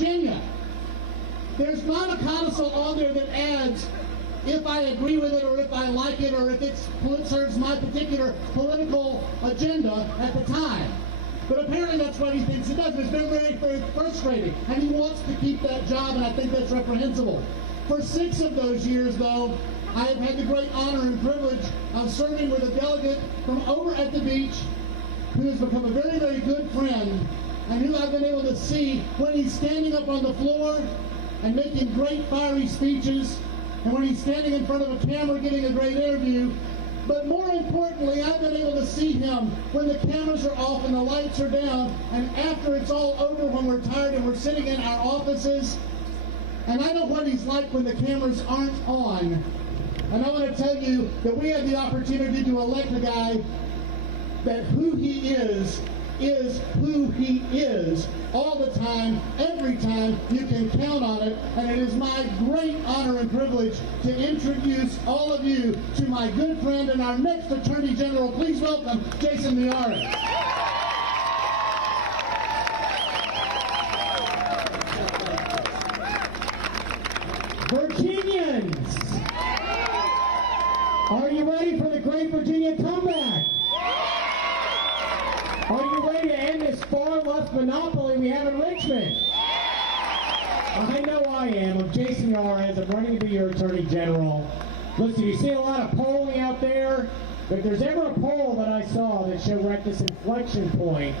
Virginia. There's not a codicil on there that adds if I agree with it or if I like it or if it serves my particular political agenda at the time. But apparently that's what he thinks it does. It's been very, very frustrating. And he wants to keep that job, and I think that's reprehensible. For 6 of those years, though, I have had the great honor and privilege of serving with a delegate from over at the beach who has become a very, very good friend and who I've been able to see when he's standing up on the floor and making great fiery speeches and when he's standing in front of a camera giving a great interview. But more importantly, I've been able to see him when the cameras are off and the lights are down, and after it's all over, when we're tired and we're sitting in our offices. And I know what he's like when the cameras aren't on. And I want to tell you that we had the opportunity to elect a guy that who he is who he is all the time, every time. You can count on it. And it is my great honor and privilege to introduce all of you to my good friend and our next Attorney General. Please welcome Jason Miyares. Virginians, are you ready for the Great Virginia Comeback? Are you ready to end this far-left monopoly we have in Richmond? I know I am. I'm Jason Miyares. I'm running to be your Attorney General. Listen, you see a lot of polling out there, but if there's ever a poll that I saw that showed we're at this inflection point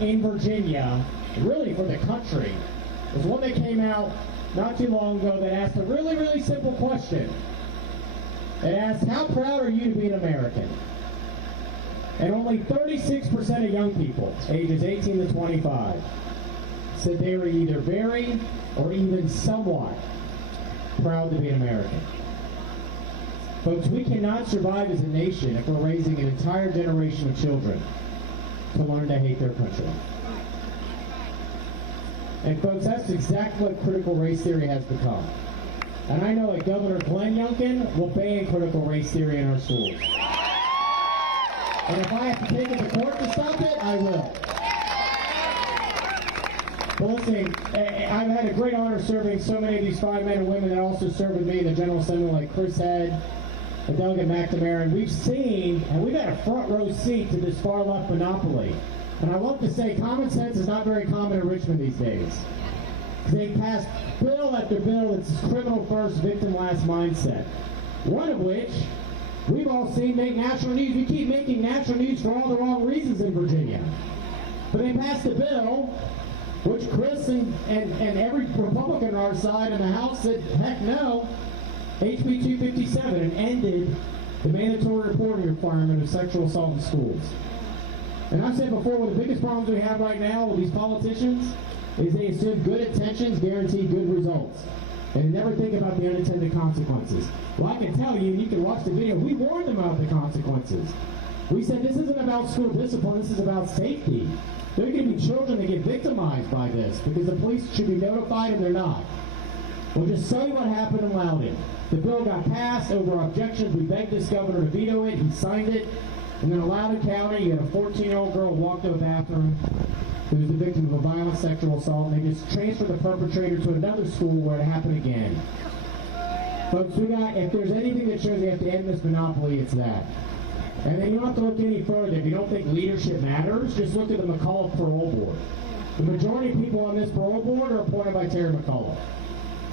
in Virginia, really for the country, was one that came out not too long ago that asked a really, really simple question. It asked, how proud are you to be an American? And only 36% of young people, ages 18 to 25, said they were either very or even somewhat proud to be an American. Folks, we cannot survive as a nation if we're raising an entire generation of children to learn to hate their country. And folks, that's exactly what critical race theory has become. And I know that Governor Glenn Youngkin will ban critical race theory in our schools. And if I have to take it to court to stop it, I will. But listen, I've had a great honor serving so many of these fine men and women that also served with me in the General Assembly, like Chris Head, and Delegate McNamara. And we've seen, and we've had a front row seat to this far left monopoly. And I love to say, common sense is not very common in Richmond these days. They pass bill after bill that's this criminal first, victim last mindset. One of which we've all seen make national news. We keep making national news for all the wrong reasons in Virginia. But they passed a bill, which Chris and every Republican on our side in the House said, heck no, HB 257, and ended the mandatory reporting requirement of sexual assault in schools. And I've said before, one of the biggest problems we have right now with these politicians is they assume good intentions guarantee good results. And never think about the unintended consequences. Well, I can tell you, and you can watch the video, we warned them about the consequences. We said this isn't about school discipline, this is about safety. There are going to be children that get victimized by this because the police should be notified and they're not. We'll just tell you what happened in Loudoun. The bill got passed over objections. We begged this governor to veto it. He signed it. And then in Roanoke County, you had a 14-year-old girl who walked to a bathroom who was the victim of a violent sexual assault, and they just transferred the perpetrator to another school where it happened again. Folks, if there's anything that shows we have to end this monopoly, it's that. And then you don't have to look any further. If you don't think leadership matters, just look at the McCullough Parole Board. The majority of people on this parole board are appointed by Terry McCullough.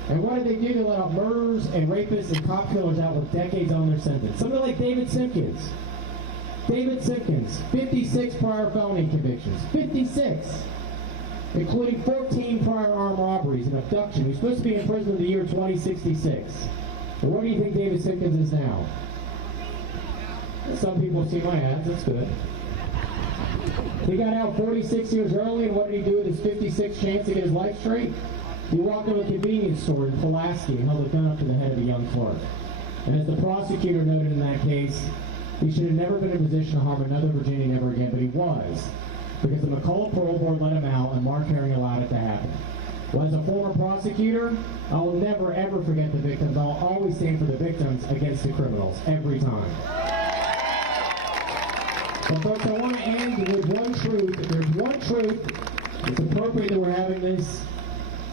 And what did they do? They let out murderers and rapists and cop killers out with decades on their sentence. Somebody like David Simpkins. David Simpkins, 56 prior felony convictions. 56! Including 14 prior armed robberies and abduction. He's supposed to be in prison in the year 2066. And what do you think David Simpkins is now? Some people see my ads, that's good. He got out 46 years early, and what did he do with his 56th chance to get his life straight? He walked into a convenience store in Pulaski and held a gun up to the head of a young clerk. And as the prosecutor noted in that case, he should have never been in a position to harm another Virginian ever again, but he was. Because the McCullough Parole Board let him out, and Mark Herring allowed it to happen. Well, as a former prosecutor, I will never, ever forget the victims. I'll always stand for the victims against the criminals, every time. But folks, I want to end with one truth. If there's one truth, it's appropriate that we're having this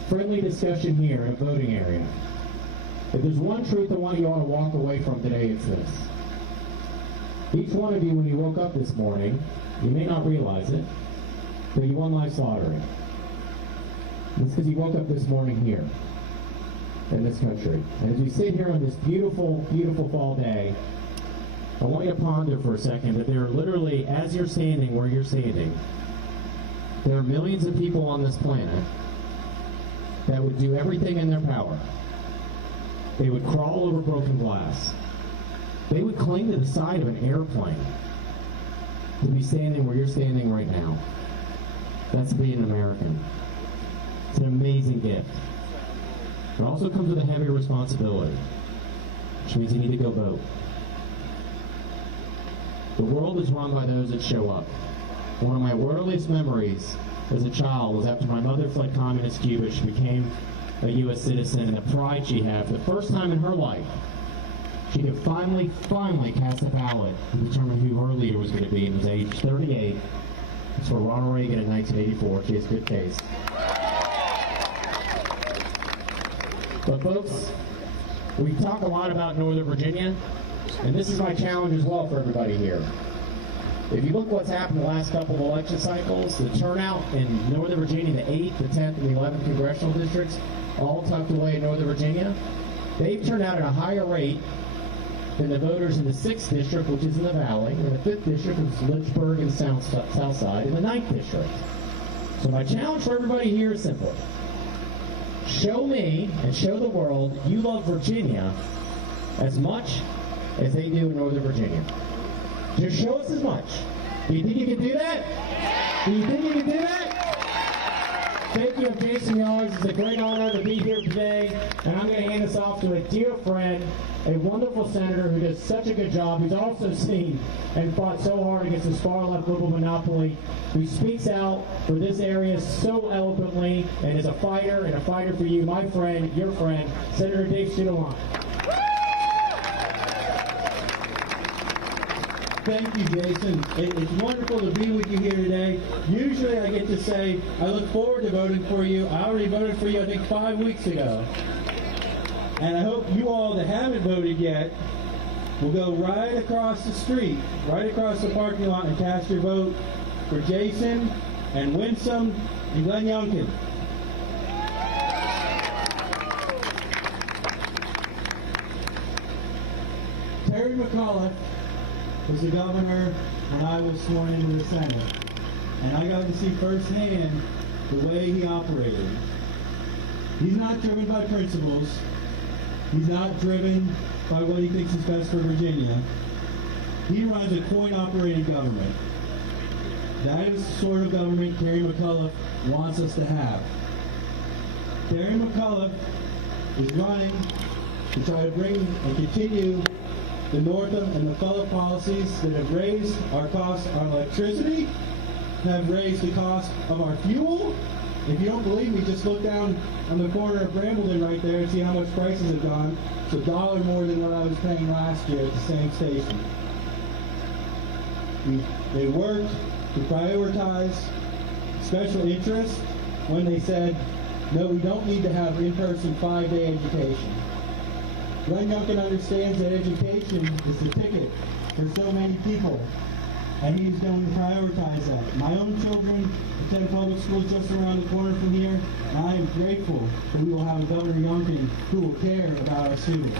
friendly discussion here in a voting area. If there's one truth I want you all to walk away from today, it's this. Each one of you, when you woke up this morning, you may not realize it, but you won life's lottery. It's because you woke up this morning here, in this country. And as we sit here on this beautiful, beautiful fall day, I want you to ponder for a second that there are literally, as you're standing where you're standing, there are millions of people on this planet that would do everything in their power. They would crawl over broken glass. They would cling to the side of an airplane to be standing where you're standing right now. That's being an American. It's an amazing gift. It also comes with a heavy responsibility, which means you need to go vote. The world is run by those that show up. One of my earliest memories as a child was after my mother fled communist Cuba. She became a U.S. citizen, and the pride she had for the first time in her life, she could finally cast a ballot and determine who her leader was going to be. It was age 38. It's for Ronald Reagan in 1984. She has good taste. But folks, we talk a lot about Northern Virginia, and this is my challenge as well for everybody here. If you look what's happened the last couple of election cycles, the turnout in Northern Virginia, the 8th, the 10th, and the 11th congressional districts, all tucked away in Northern Virginia, they've turned out at a higher rate than the voters in the 6th district, which is in the Valley, and the 5th district, which is Lynchburg and South Side, and the 9th district. So my challenge for everybody here is simple. Show me and show the world you love Virginia as much as they do in Northern Virginia. Just show us as much. Do you think you can do that? Do you think you can do that? Thank you, Jason Youngkin. It's a great honor to be here today, and I'm going to hand this off to a dear friend, a wonderful senator who does such a good job, who's also seen and fought so hard against this far-left liberal monopoly, who speaks out for this area so eloquently and is a fighter and a fighter for you, my friend, your friend, Senator Dave Studolon. Thank you, Jason. It's wonderful to be with you here today. Usually I get to say, I look forward to voting for you. I already voted for you, I think, 5 weeks ago. And I hope you all that haven't voted yet will go right across the street, right across the parking lot, and cast your vote for Jason and Winsome and Glenn Youngkin. Terry McAuliffe was the governor when I was sworn into the Senate. And I got to see firsthand the way he operated. He's not driven by principles. He's not driven by what he thinks is best for Virginia. He runs a coin-operated government. That is the sort of government Terry McAuliffe wants us to have. Terry McAuliffe is running to try to bring and continue the Northam and McAuliffe policies that have raised our cost on electricity, have raised the cost of our fuel. If you don't believe me, just look down on the corner of Brambleton right there and see how much prices have gone. It's $1 more than what I was paying last year at the same station. They worked to prioritize special interests when they said, no, we don't need to have in-person 5-day education. Glenn Youngkin understands that education is the ticket for so many people, and he's going to prioritize that. My own children attend public schools just around the corner from here, and I am grateful that we will have a Governor Youngkin who will care about our students.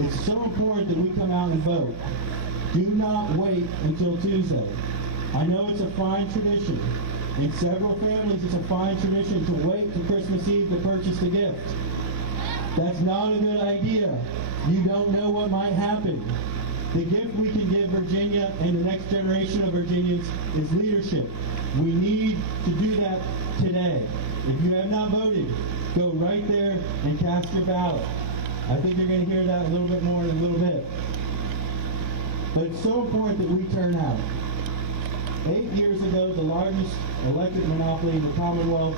It's so important that we come out and vote. Do not wait until Tuesday. I know it's a fine tradition. In several families, it's a fine tradition to wait till Christmas Eve to purchase the gift. That's not a good idea. You don't know what might happen. The gift we can give Virginia and the next generation of Virginians is leadership. We need to do that today. If you have not voted, go right there and cast your ballot. I think you're going to hear that a little bit more in a little bit. But it's so important that we turn out. 8 years ago, the largest elected monopoly in the Commonwealth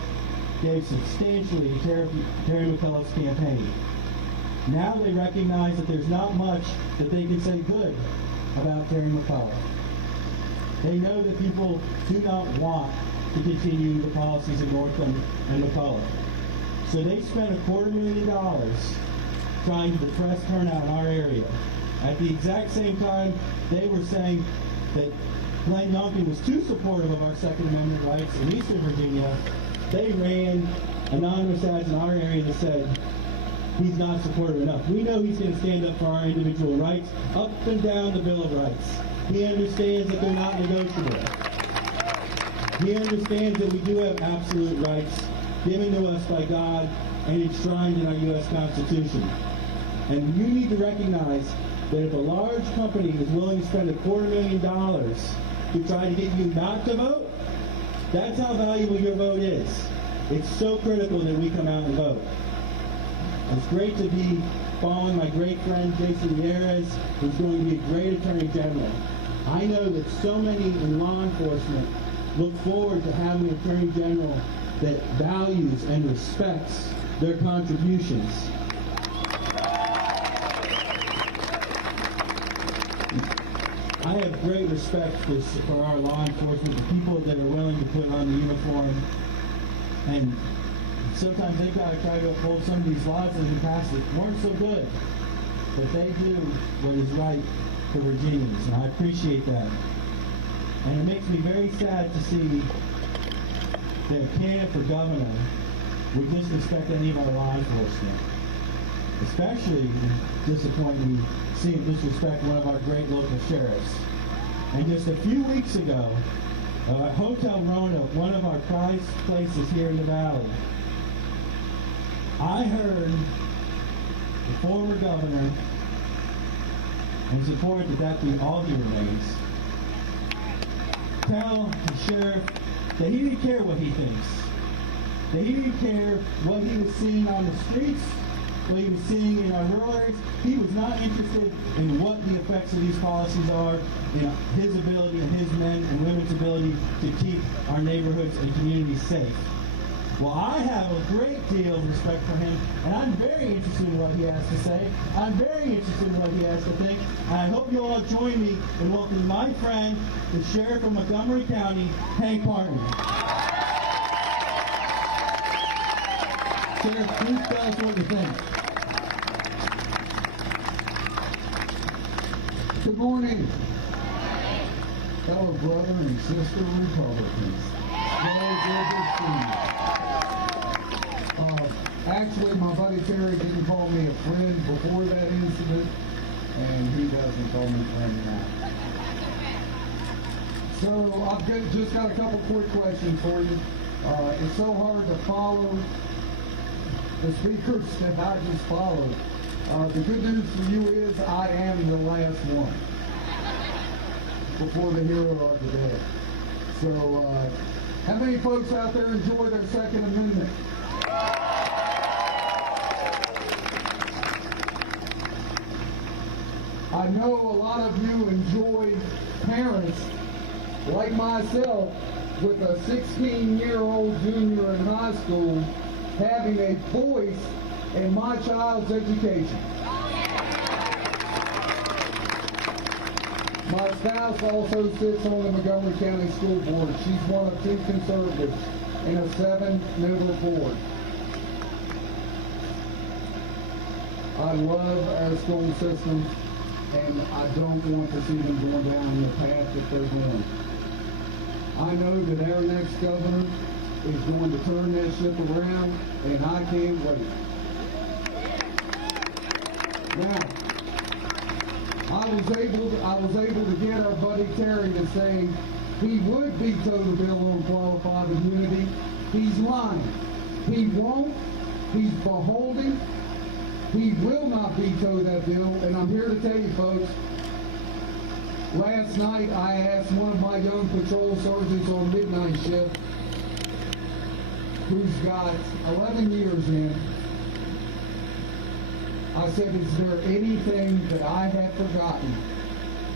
gave substantially to Terry McAuliffe's campaign. Now they recognize that there's not much that they can say good about Terry McAuliffe. They know that people do not want to continue the policies of Northam and McCullough. So they spent $250,000 trying to depress turnout in our area. At the exact same time, they were saying that Glenn Youngkin was too supportive of our Second Amendment rights in Eastern Virginia. They ran anonymous ads in our area that said he's not supportive enough. We know he's going to stand up for our individual rights up and down the Bill of Rights. He understands that they're not negotiable. He understands that we do have absolute rights given to us by God and enshrined in our U.S. Constitution. And you need to recognize that if a large company is willing to spend $250,000 to try to get you not to vote, that's how valuable your vote is. It's so critical that we come out and vote. It's great to be following my great friend Jason Nieres, who's going to be a great Attorney General. I know that so many in law enforcement look forward to having an Attorney General that values and respects their contributions. I have great respect for our law enforcement, the people that are willing to put on the uniform, and sometimes they've got to try to uphold some of these laws that in the past that weren't so good, but they do what is right for Virginians, and I appreciate that. And it makes me very sad to see that a candidate for governor would disrespect any of our law enforcement. Especially disappointing seeing disrespect one of our great local sheriffs. And just a few weeks ago, Hotel Roanoke, one of our prized places here in the valley, I heard the former governor, and it's important that be all he remains, tell the sheriff that he didn't care what he thinks. That he didn't care what he was seeing on the streets, what he was seeing in our rural areas. He was not interested in what the effects of these policies are, his ability and his men and women's ability to keep our neighborhoods and communities safe. Well, I have a great deal of respect for him, and I'm very interested in what he has to say. I'm very interested in what he has to think, and I hope you'll all join me in welcoming my friend, the Sheriff of Montgomery County, Hank Parton. Sheriff, please tell us what you think. Good morning, fellow brother and sister Republicans. Very good to see you. Actually, my buddy Terry didn't call me a friend before that incident, and he doesn't call me a friend now. So I've just got a couple quick questions for you. It's so hard to follow the speakers that I just followed. The good news for you is I am the last one before the hero of the day. So how many folks out there enjoy their Second Amendment? I know a lot of you enjoy parents like myself with a 16-year-old junior in high school having a voice in my child's education. My spouse also sits on the Montgomery County School Board. She's one of 2 conservatives in a 7-member board. I love our school system, and I don't want to see them going down the path that they're going. I know that our next governor is going to turn that ship around, and I can't wait. Now, I was able to get our buddy Terry to say he would veto the bill on qualified immunity. He's lying. He won't. He's beholden. He will not veto that bill, and I'm here to tell you folks, last night I asked one of my young patrol sergeants on midnight shift, who's got 11 years in, I said, is there anything that I have forgotten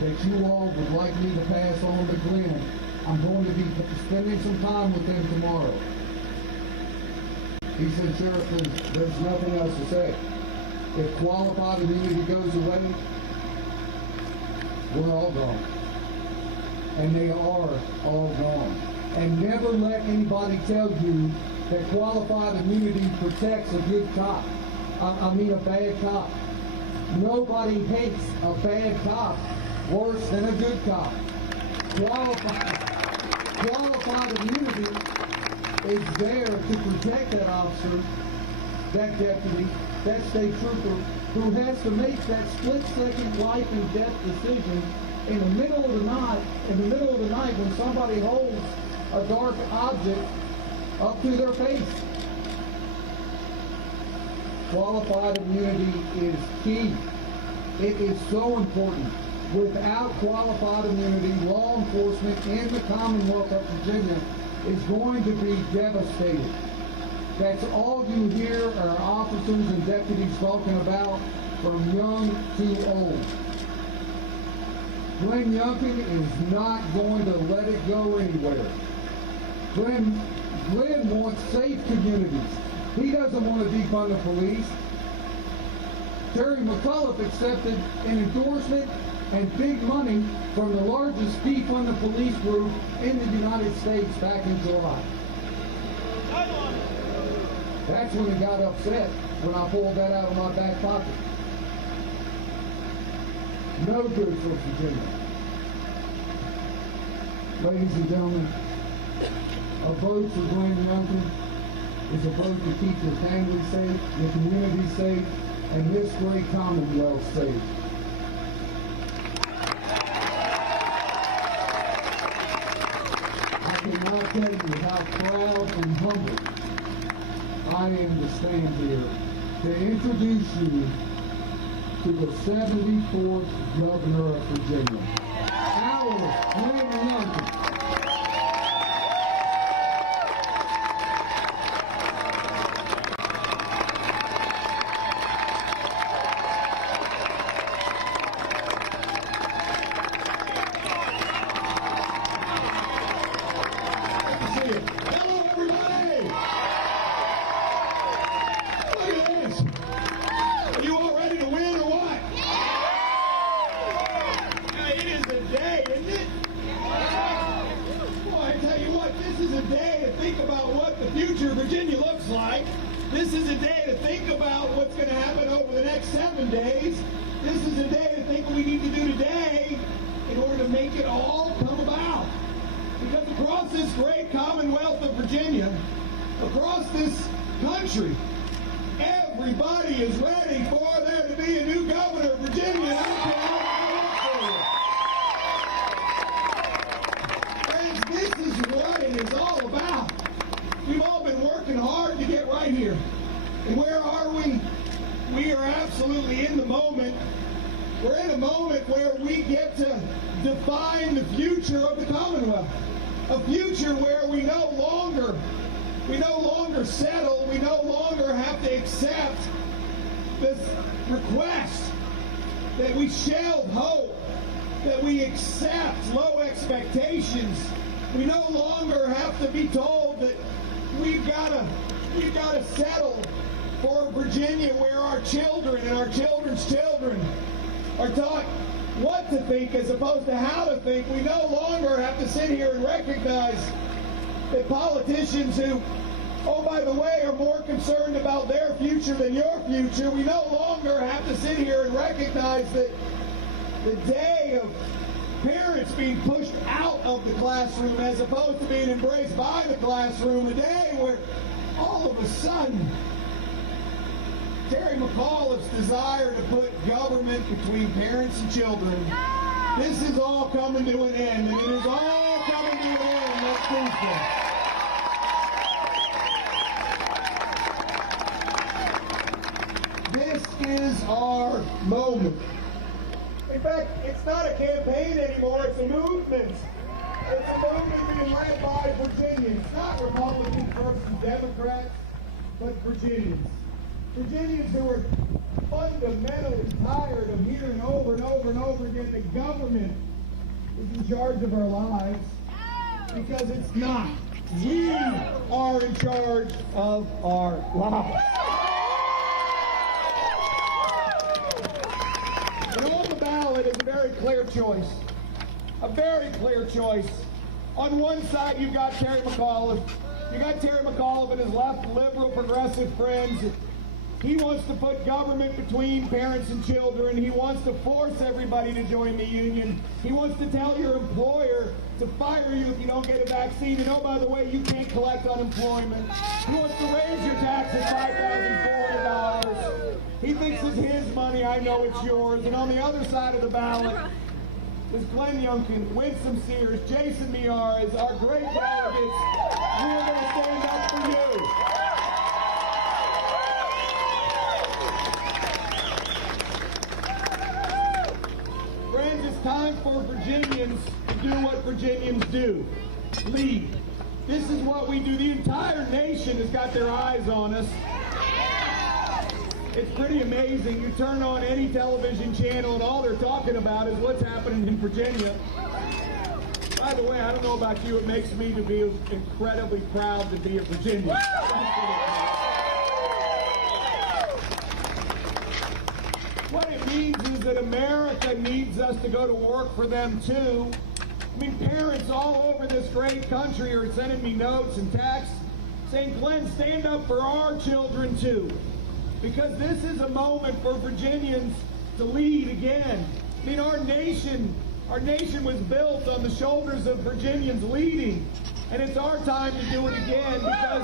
that you all would like me to pass on to Glenn? I'm going to be spending some time with him tomorrow. He said, Sheriff, there's nothing else to say. If qualified immunity goes away, we're all gone. and they are all gone. And never let anybody tell you that qualified immunity protects a good cop. I mean a bad cop. Nobody hates a bad cop worse than a good cop. Qualified immunity is there to protect that officer, that deputy, that state trooper who has to make that split-second life and death decision in the middle of the night, when somebody holds a dark object up to their face. Qualified immunity is key. It is so important. Without qualified immunity, law enforcement in the Commonwealth of Virginia is going to be devastated. That's all you hear are officers and deputies talking about, from young to old. Glenn Youngkin is not going to let it go anywhere. Glenn wants safe communities. He doesn't want to defund the police. Terry McAuliffe accepted an endorsement and big money from the largest defund the police group in the United States back in July. That's when he got upset, when I pulled that out of my back pocket. No good for Virginia. Ladies and gentlemen, a vote for Glenn Youngkin is a vote to keep your family safe, your community safe, and this great Commonwealth safe. I cannot tell you how proud and humbled I am to stand here to introduce you to the 74th Governor of Virginia, our Glenn Youngkin. Hello, everybody! Look at this. Are you all ready to win or what? It is a day, isn't it? Boy, I tell you what, this is a day to think about what the future of Virginia looks like. This is a day to think about what's going to happen over the next 7 days. This is a day to think what we need to do today in order to make it all come about. Because across this great Commonwealth of Virginia, across this country, everybody is ready for there to be a new governor of Virginia. I don't care how it looks for you. Friends, this is what it is all about. We've all been working hard to get right here. And where are we? We are absolutely in the moment. We're in a moment where we get to define the future of the Commonwealth. A future where we no longer settle, we no longer have to accept this request that we shelve hope, that we accept low expectations. We no longer have to be told that we've got to settle for a Virginia where our children and our children's children are taught what to think as opposed to how to think. We no longer have to sit here and recognize that politicians who, oh, by the way, are more concerned about their future than your future, we no longer have to sit here and recognize that the day of parents being pushed out of the classroom as opposed to being embraced by the classroom, a day where all of a sudden Terry McAuliffe's desire to put government between parents and children, this is all coming to an end, and it is all coming to an end next Tuesday. This is our moment. In fact, it's not a campaign anymore, it's a movement. It's a movement being led by Virginians, not Republicans versus Democrats, but Virginians. Virginians who are fundamentally tired of hearing over and over and over again that government is in charge of our lives, because it's not. We are in charge of our lives. And on the ballot is a very clear choice. a very clear choice. On one side, you've got Terry McAuliffe. You got Terry McAuliffe and his left liberal progressive friends. He wants to put government between parents and children. He wants to force everybody to join the union. He wants to tell your employer to fire you if you don't get a vaccine. And oh, by the way, you can't collect unemployment. He wants to raise your taxes $5,400. He thinks it's his money. I know it's yours. And on the other side of the ballot is Glenn Youngkin, Winsome Sears, Jason Miyares, our great delegates. We are going to stand up for you. Friends, it's time for Virginians to do what Virginians do. Lead. This is what we do. The entire nation has got their eyes on us. It's pretty amazing. You turn on any television channel and all they're talking about is what's happening in Virginia. By the way, I don't know about you, it makes me to be incredibly proud to be a Virginian. What it means is that America needs us to go to work for them too. I mean, parents all over this great country are sending me notes and texts saying, Glenn, stand up for our children too. Because this is a moment for Virginians to lead again. I mean, our nation was built on the shoulders of Virginians leading. And it's our time to do it again because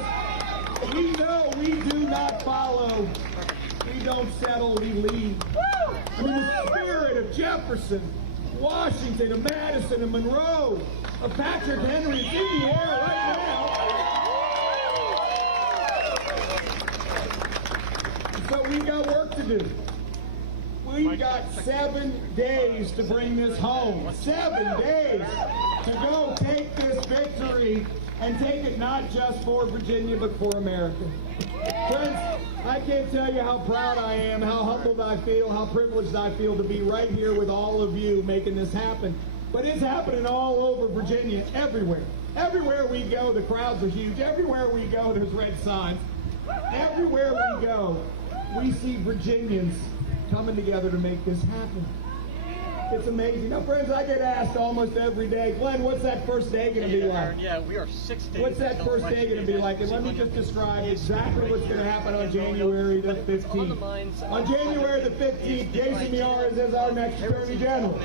we know we do not follow. We don't settle, we lead. I mean, the spirit of Jefferson, Washington, of Madison, of Monroe, of Patrick Henry is in the air right now. So we've got work to do. We've got 7 days to bring this home. 7 days to go take this victory and take it not just for Virginia, but for America. Friends, I can't tell you how proud I am, how humbled I feel, how privileged I feel to be right here with all of you making this happen. But it's happening all over Virginia, everywhere. Everywhere we go, the crowds are huge. Everywhere we go, there's red signs. Everywhere we go, we see Virginians coming together to make this happen. It's amazing. Now, friends, I get asked almost every day, Glenn, what's that first day going to be like? Yeah, we are 6 days. What's that first day going to be like? And let me just describe exactly what's going to happen on January the 15th. On January the 15th, Jason Miyares is our next Attorney General.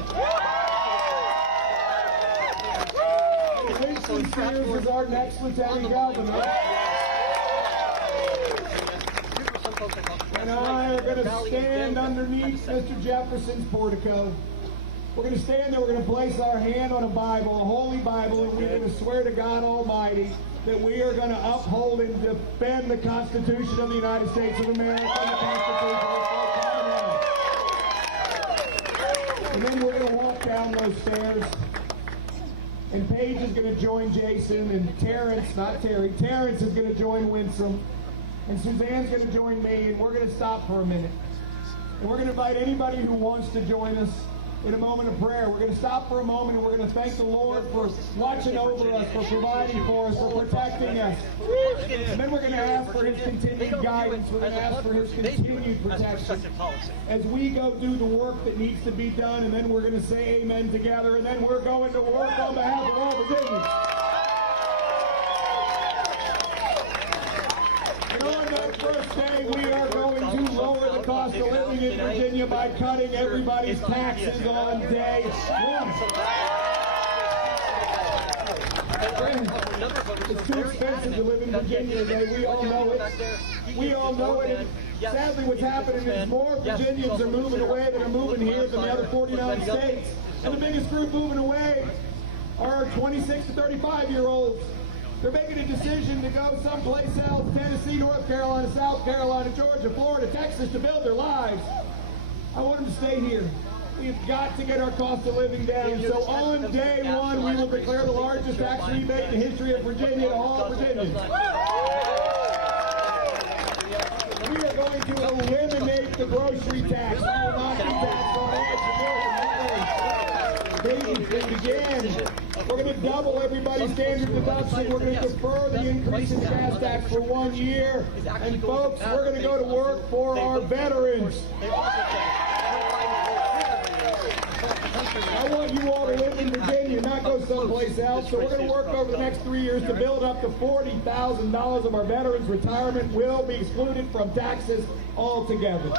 Winsome Sears is our next Lieutenant Governor. And I are going to stand underneath Mr. Jefferson's portico. We're going to stand there, we're going to place our hand on a Bible, a holy Bible, and we're going to swear to God Almighty that we are going to uphold and defend the Constitution of the United States of America and the Constitution of the Commonwealth. And then we're going to walk down those stairs. And Paige is going to join Jason, and Terrence, not Terry, Terrence is going to join Winsome. And Suzanne's going to join me, and we're going to stop for a minute. And we're going to invite anybody who wants to join us in a moment of prayer. We're going to stop for a moment, and we're going to thank the Lord for watching over us, for providing for us, for protecting us. And then we're going to ask for His continued guidance. We're going to ask for His continued protection as we go do the work that needs to be done. And then we're going to say amen together. And then we're going to work on behalf of all Virginians. First day, we are going to lower the cost of living in Virginia by cutting everybody's taxes on day 1. It's too expensive to live in Virginia today. We all know it. We all know it. And sadly, what's happening is more Virginians are moving away than are moving here than the other 49 states. And the biggest group moving away are 26 to 35-year-olds. They're making a decision to go someplace else, Tennessee, North Carolina, South Carolina, Georgia, Florida, Texas, to build their lives. I want them to stay here. We've got to get our cost of living down. So on day 1, we will declare the largest tax rebate in the history of Virginia to all Virginians. We are going to eliminate the grocery tax. We will not be taxed on eggs and milk and baby food again. We're going to double everybody's standard deduction. We're going to defer the increase in gas tax for 1 year. And folks, we're going to go to work for our veterans. I want you all to live in Virginia, not go someplace else. So we're going to work over the next 3 years to build up to $40,000 of our veterans' retirement will be excluded from taxes altogether.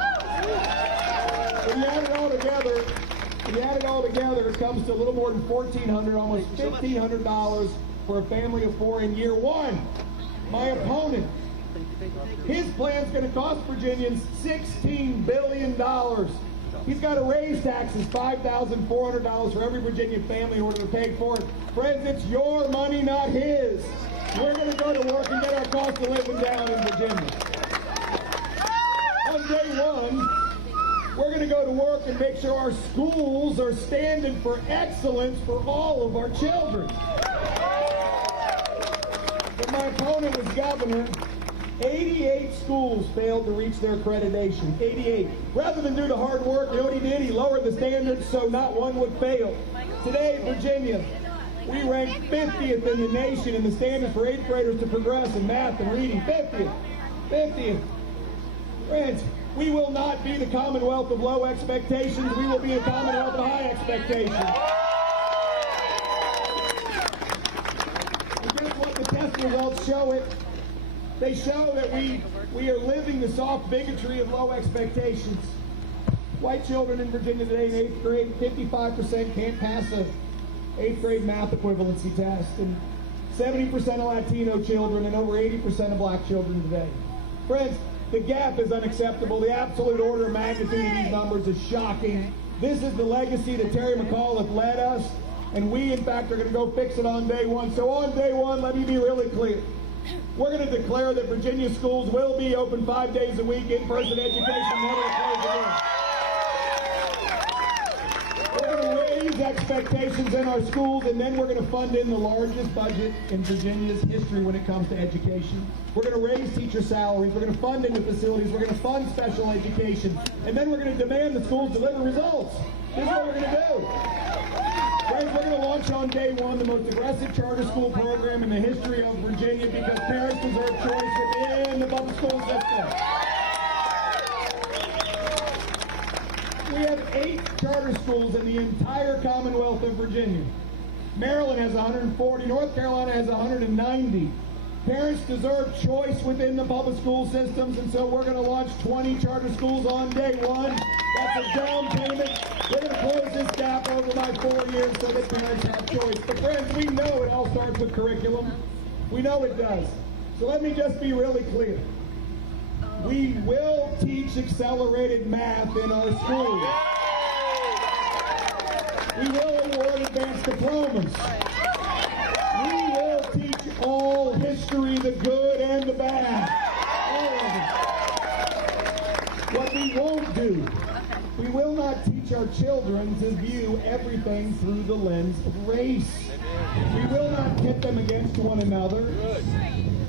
When you add it all together, it comes to a little more than $1,400, almost $1,500 for a family of 4 in year one. My opponent, his plan's going to cost Virginians $16 billion. He's got to raise taxes $5,400 for every Virginia family in order to pay for it. Friends, it's your money, not his. We're going to go to work and get our cost of living down in Virginia. On day one, we're going to go to work and make sure our schools are standing for excellence for all of our children. When my opponent was governor, 88 schools failed to reach their accreditation. 88. Rather than do the hard work, you know what he did? He lowered the standards so not one would fail. Today in Virginia, we rank 50th in the nation in the standards for 8th graders to progress in math and reading. 50th. 50th. Friends, we will not be the Commonwealth of low expectations. We will be a Commonwealth of high expectations. And guess what the test results show it? They show that we are living the soft bigotry of low expectations. White children in Virginia today in 8th grade, 55% can't pass a 8th grade math equivalency test, and 70% of Latino children and over 80% of black children today. Friends, the gap is unacceptable. The absolute order of magnitude of these numbers is shocking. This is the legacy that Terry McAuliffe led us, and we, in fact, are going to go fix it on day one. So on day one, let me be really clear. We're going to declare that Virginia schools will be open 5 days a week, in-person education, never closed again. We're going to raise expectations in our schools, and then we're going to fund in the largest budget in Virginia's history when it comes to education. We're going to raise teacher salaries. We're going to fund into facilities. We're going to fund special education. And then we're going to demand the schools deliver results. This is what we're going to do. Friends, we're going to launch on day one the most aggressive charter school program in the history of Virginia because parents deserve choice within the public school system. We have 8 charter schools in the entire Commonwealth of Virginia. Maryland has 140. North Carolina has 190. Parents deserve choice within the public school systems, and so we're going to launch 20 charter schools on day one. That's a down payment. We're going to close this gap over my 4 years so that parents have choice. But friends, we know it all starts with curriculum. We know it does. So let me just be really clear. We will teach accelerated math in our schools. We will award advanced diplomas. We will teach all history, the good and the bad. All of it. What we won't do, we will not teach our children to view everything through the lens of race. We will not pit them against one another.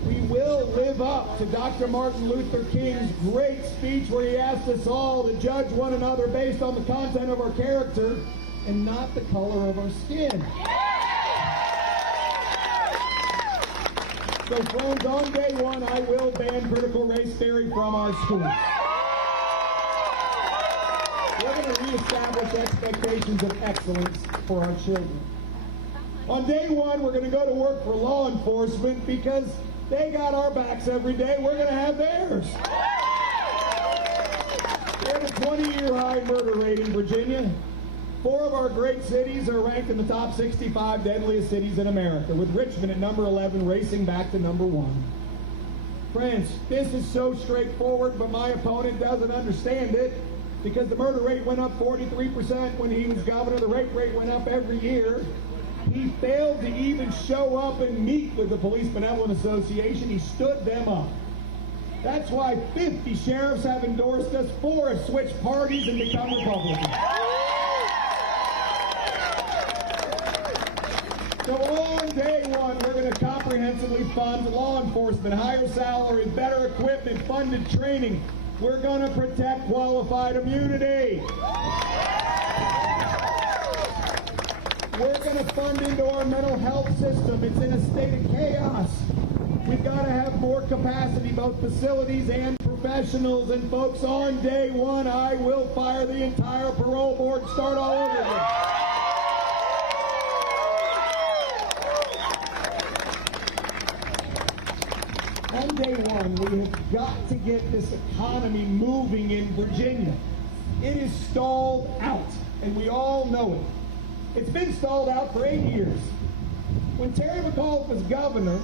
We will live up to Dr. Martin Luther King's great speech where he asked us all to judge one another based on the content of our character and not the color of our skin. So friends, on day one, I will ban critical race theory from our schools. We're going to reestablish expectations of excellence for our children. On day one, we're going to go to work for law enforcement because they got our backs every day. We're going to have theirs. We have a 20-year high murder rate in Virginia. 4 of our great cities are ranked in the top 65 deadliest cities in America, with Richmond at number 11 racing back to number 1. Friends, this is so straightforward, but my opponent doesn't understand it because the murder rate went up 43% when he was governor. The rape rate went up every year. He failed to even show up and meet with the Police Benevolent Association. He stood them up. That's why 50 sheriffs have endorsed us. 4 have switched parties and become Republicans. So on day one, we're going to comprehensively fund law enforcement, higher salaries, better equipment, funded training. We're going to protect qualified immunity. We're going to fund into our mental health system. It's in a state of chaos. We've got to have more capacity, both facilities and professionals. And folks, on day one, I will fire the entire parole board and start all over again. on day one, we have got to get this economy moving in Virginia. It is stalled out, and we all know it. It's been stalled out for 8 years. When Terry McAuliffe was governor,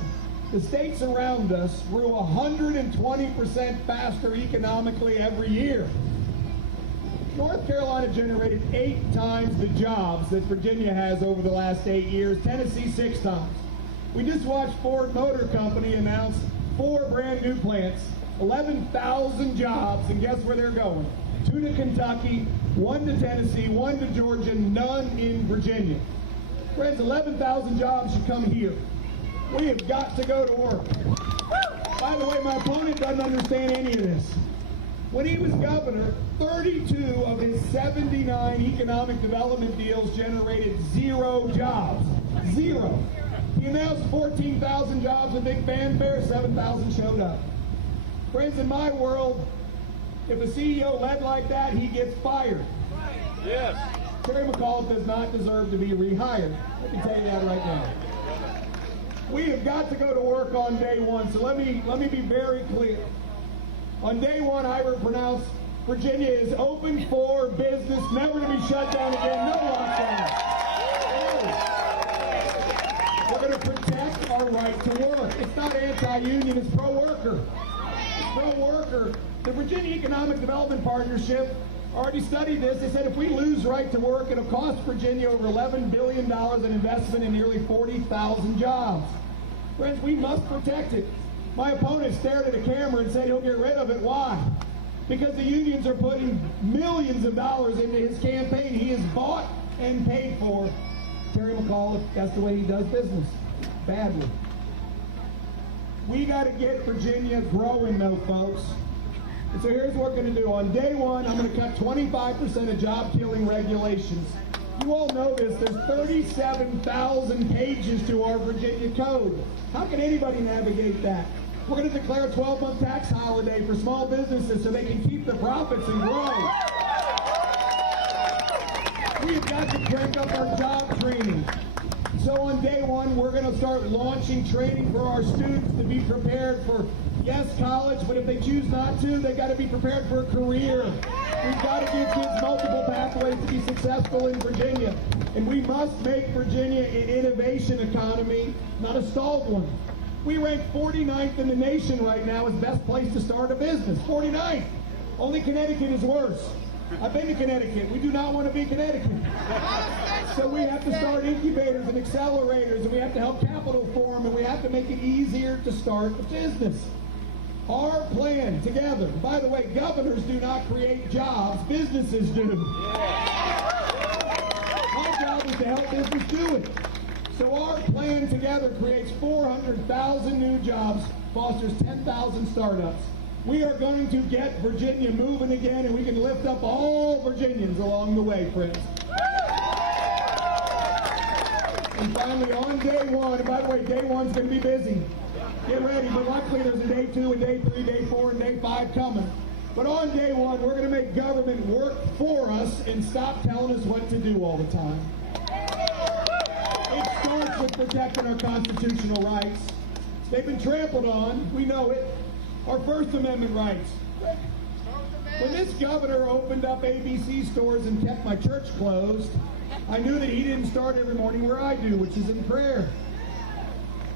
the states around us grew 120% faster economically every year. North Carolina generated 8 times the jobs that Virginia has over the last 8 years, Tennessee 6 times. We just watched Ford Motor Company announce 4 brand new plants, 11,000 jobs, and guess where they're going? 2 to Kentucky, 1 to Tennessee, 1 to Georgia, none in Virginia. Friends, 11,000 jobs should come here. We have got to go to work. By the way, my opponent doesn't understand any of this. When he was governor, 32 of his 79 economic development deals generated 0 jobs. 0. He announced 14,000 jobs with big fanfare, 7,000 showed up. Friends, in my world, if a CEO led like that, he gets fired. Yes. Terry McAuliffe does not deserve to be rehired. I can tell you that right now. We have got to go to work on day one, so let me be very clear. On day one, I will pronounce Virginia is open for business, never to be shut down again, no lockdown. We're going to protect our right to work. It's not anti-union, it's pro-worker. It's pro-worker. The Virginia Economic Development Partnership already studied this. They said if we lose right to work, it'll cost Virginia over $11 billion in investment and nearly 40,000 jobs. Friends, we must protect it. My opponent stared at a camera and said he'll get rid of it. Why? Because the unions are putting millions of dollars into his campaign. He is bought and paid for. Terry McAuliffe, that's the way he does business. Badly. We got to get Virginia growing though, folks. And so here's what we're going to do. On day one, I'm going to cut 25% of job-killing regulations. You all know this. There's 37,000 pages to our Virginia code. How can anybody navigate that? We're going to declare a 12-month tax holiday for small businesses so they can keep their profits and grow. We've got to crank up our job training. So on day one, we're going to start launching training for our students to be prepared for, yes, college, but if they choose not to, they got to be prepared for a career. We've got to give kids multiple pathways to be successful in Virginia. And we must make Virginia an innovation economy, not a stalled one. We rank 49th in the nation right now as best place to start a business. 49th. Only Connecticut is worse. I've been to Connecticut. We do not want to be Connecticut. So we have to start incubators and accelerators, and we have to help capital form, and we have to make it easier to start a business. Our plan together, by the way, governors do not create jobs, businesses do. My job is to help business do it. So our plan together creates 400,000 new jobs, fosters 10,000 startups. We are going to get Virginia moving again, and we can lift up all Virginians along the way, friends. And finally, on day one, and by the way, day one's going to be busy. Get ready, but luckily there's a day 2 and day 3, day 4, and day 5 coming. But on day one, we're going to make government work for us and stop telling us what to do all the time. It starts with protecting our constitutional rights. They've been trampled on. We know it. Our First Amendment rights. When this governor opened up ABC stores and kept my church closed, I knew that he didn't start every morning where I do, which is in prayer.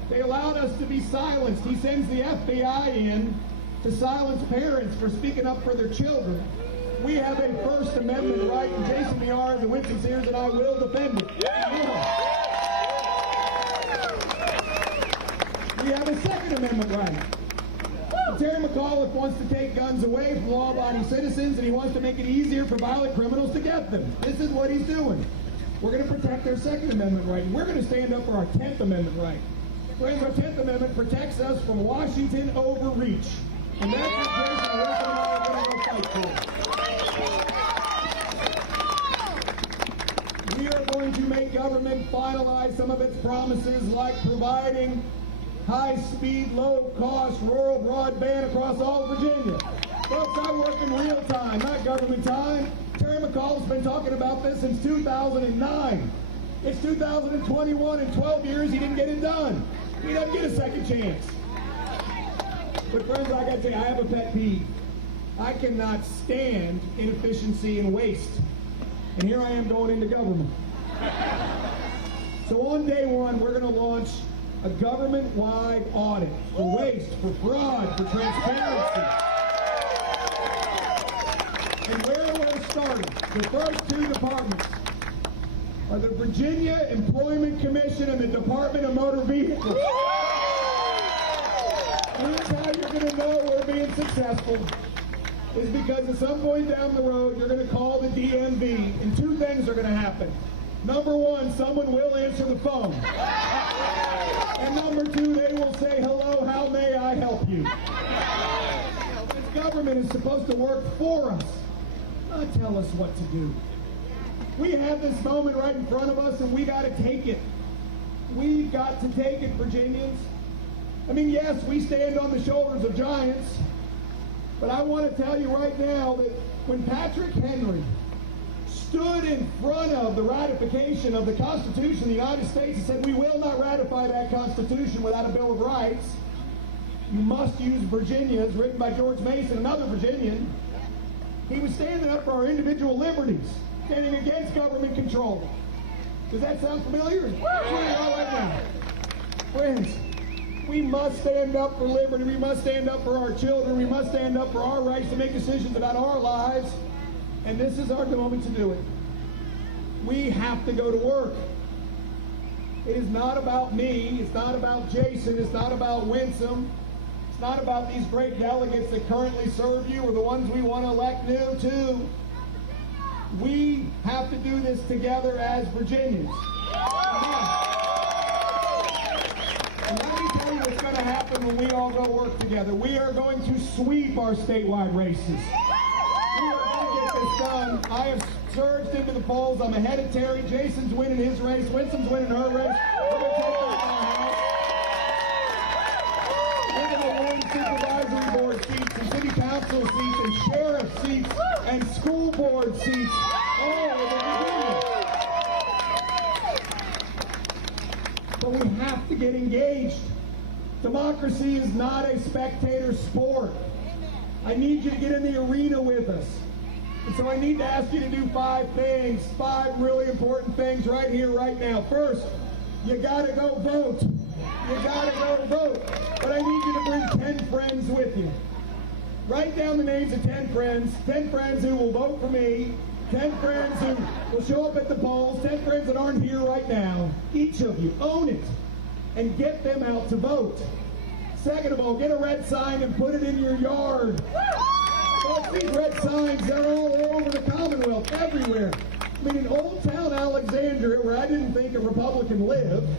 They allowed us to be silenced. He sends the FBI in to silence parents for speaking up for their children. We have a First Amendment right, and Jason Miara, the Winston Sears, and I will defend it. Yeah. We have a Second Amendment right. Terry McAuliffe wants to take guns away from law-abiding citizens, and he wants to make it easier for violent criminals to get them. This is what he's doing. We're going to protect their Second Amendment right. We're going to stand up for our 10th Amendment right. Friends, our 10th Amendment protects us from Washington overreach. And that's what Jason and I are going to go fight for. We are going to make government finalize some of its promises, like providing high-speed, low-cost rural broadband across all of Virginia. Folks, I work in real time, not government time. Terry McAuliffe's been talking about this since 2009. It's 2021. In 12 years, he didn't get it done. He doesn't get a second chance. But friends, I gotta tell you, I have a pet peeve. I cannot stand inefficiency and waste. And here I am going into government. So on day one, we're gonna launch a government-wide audit for waste, for fraud, for transparency. And where we're starting, the first two departments are the Virginia Employment Commission and the Department of Motor Vehicles. Here's how you're going to know we're being successful is because at some point down the road, you're going to call the DMV, and two things are going to happen. Number one, someone will answer the phone. And number two, they will say, hello, how may I help you? This government is supposed to work for us, not tell us what to do. We have this moment right in front of us, and we got to take it. We've got to take it, Virginians. I mean, yes, we stand on the shoulders of giants, but I want to tell you right now that when Patrick Henry stood in front of the ratification of the Constitution of the United States and said, we will not ratify that Constitution without a Bill of Rights. You must use Virginia, as written by George Mason, another Virginian. He was standing up for our individual liberties, standing against government control. Does that sound familiar? That's where we are right now. Friends, we must stand up for liberty. We must stand up for our children. We must stand up for our rights to make decisions about our lives. And this is our moment to do it. We have to go to work. It is not about me. It's not about Jason. It's not about Winsome. It's not about these great delegates that currently serve you or the ones we want to elect new too. We have to do this together as Virginians. And let me tell you what's going to happen when we all go work together. We are going to sweep our statewide races. We are going to get this done. I have surged into the polls. I'm ahead of Terry. Jason's winning his race. Winsom's winning her race. We're going to take this to our house. We're going to win supervisory board seats and city council seats and sheriff seats and school board seats all over Virginia. But we have to get engaged. Democracy is not a spectator sport. I need you to get in the arena with us. And so I need to ask you to do 5 things, 5 really important things right here, right now. First, you gotta go vote. You gotta go vote. But I need you to bring 10 friends with you. Write down the names of 10 friends who will vote for me, 10 friends who will show up at the polls, 10 friends that aren't here right now. Each of you, own it and get them out to vote. Second of all, get a red sign and put it in your yard. Folks, these red signs, they're all over the Commonwealth, everywhere. I mean, in Old Town Alexandria, where I didn't think a Republican lived,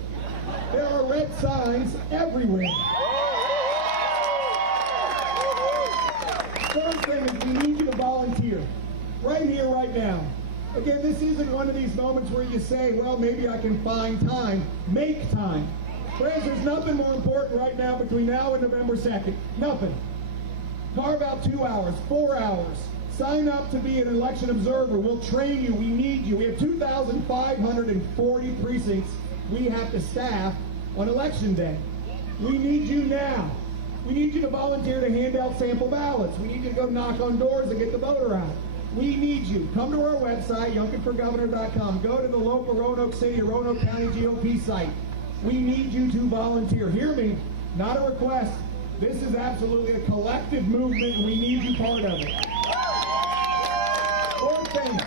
there are red signs everywhere. Third thing is we need you to volunteer. Right here, right now. Again, this isn't one of these moments where you say, well, maybe I can find time. Make time. Friends, there's nothing more important right now between now and November 2nd. Nothing. Carve out 2 hours, 4 hours. Sign up to be an election observer. We'll train you. We need you. We have 2,540 precincts we have to staff on Election Day. We need you now. We need you to volunteer to hand out sample ballots. We need you to go knock on doors and get the voter out. We need you. Come to our website, youngkinforgovernor.com. Go to the local Roanoke City or Roanoke County GOP site. We need you to volunteer. Hear me, not a request. This is absolutely a collective movement, and we need you part of it. Fourth thing,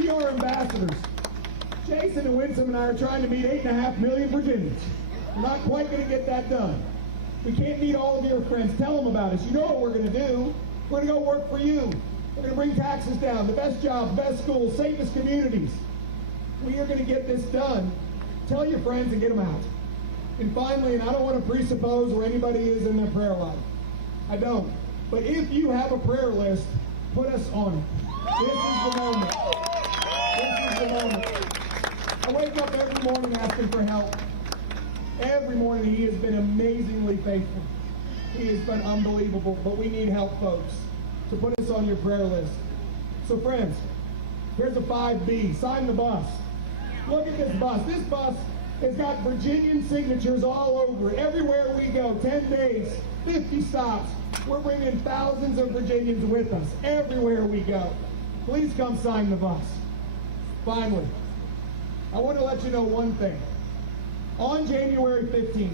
we are ambassadors. Jason and Winsome and I are trying to meet 8.5 million Virginians. We're not quite going to get that done. We can't meet all of your friends. Tell them about us. You know what we're going to do. We're going to go work for you. We're going to bring taxes down, the best jobs, best schools, safest communities. We are going to get this done. Tell your friends and get them out. And finally, and I don't want to presuppose where anybody is in their prayer life. I don't. But if you have a prayer list, put us on it. This is the moment. This is the moment. I wake up every morning asking for help. Every morning he has been amazingly faithful. He has been unbelievable, but we need help, folks. So put us on your prayer list. So friends, here's a 5B. Sign the bus. Look at this bus. This bus has got Virginian signatures all over it. Everywhere we go, 10 days, 50 stops, We're bringing thousands of Virginians with us everywhere we go. Please come sign the bus. Finally, I want to let you know one thing. On January 15th,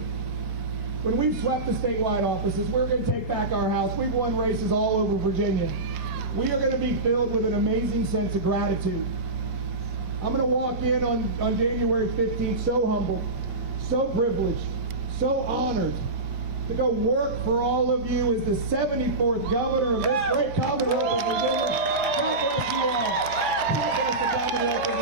when we've swept the statewide offices, we're going to take back our house. We've won races all over Virginia. We are going to be filled with an amazing sense of gratitude. I'm going to walk in on January 15th so humble, so privileged, so honored to go work for all of you as the 74th governor of this great Commonwealth of Virginia. God bless you all. God bless the Commonwealth of